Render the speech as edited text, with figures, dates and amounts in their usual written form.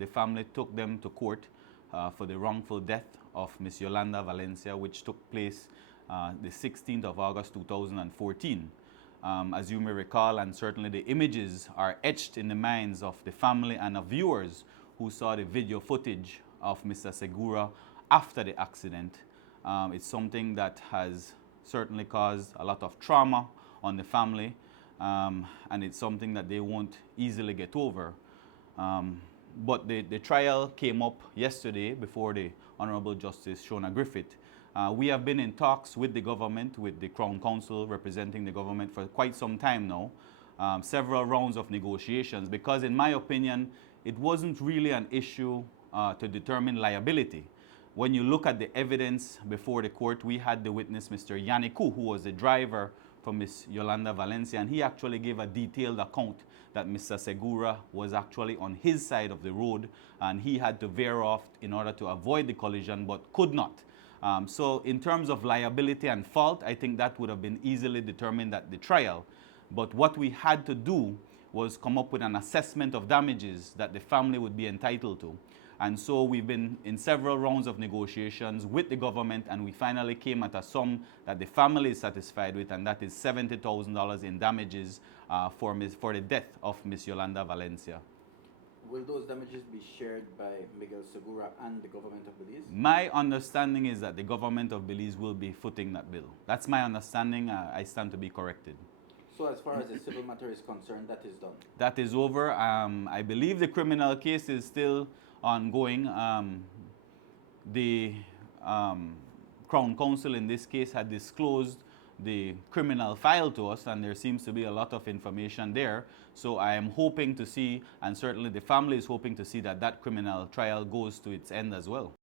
the family took them to court for the wrongful death of Miss Yolanda Valencia, which took place the 16th of August 2014. As you may recall, and certainly the images are etched in the minds of the family and of viewers who saw the video footage of Mr. Segura after the accident. It's something that has certainly caused a lot of trauma on the family, and it's something that they won't easily get over. But the trial came up yesterday before the Honorable Justice Shona Griffith. We have been in talks with the government, with the Crown Counsel representing the government for quite some time now, several rounds of negotiations, because in my opinion, it wasn't really an issue to determine liability. When you look at the evidence before the court, we had the witness, Mr. Yaniku, who was the driver for Miss Yolanda Valencia, and he actually gave a detailed account that Mr. Segura was actually on his side of the road and he had to veer off in order to avoid the collision but could not. So in terms of liability and fault, I think that would have been easily determined at the trial. But what we had to do was come up with an assessment of damages that the family would be entitled to. And so we've been in several rounds of negotiations with the government, and we finally came at a sum that the family is satisfied with, and that is $70,000 in damages for the death of Miss Yolanda Valencia. Will those damages be shared by Miguel Segura and the government of Belize? My understanding is that the government of Belize will be footing that bill. That's my understanding. I stand to be corrected. So as far as the civil matter is concerned, that is done? That is over. I believe the criminal case is still ongoing. The Crown Counsel in this case had disclosed the criminal file to us, and there seems to be a lot of information there. So I am hoping to see, and certainly the family is hoping to see, that that criminal trial goes to its end as well.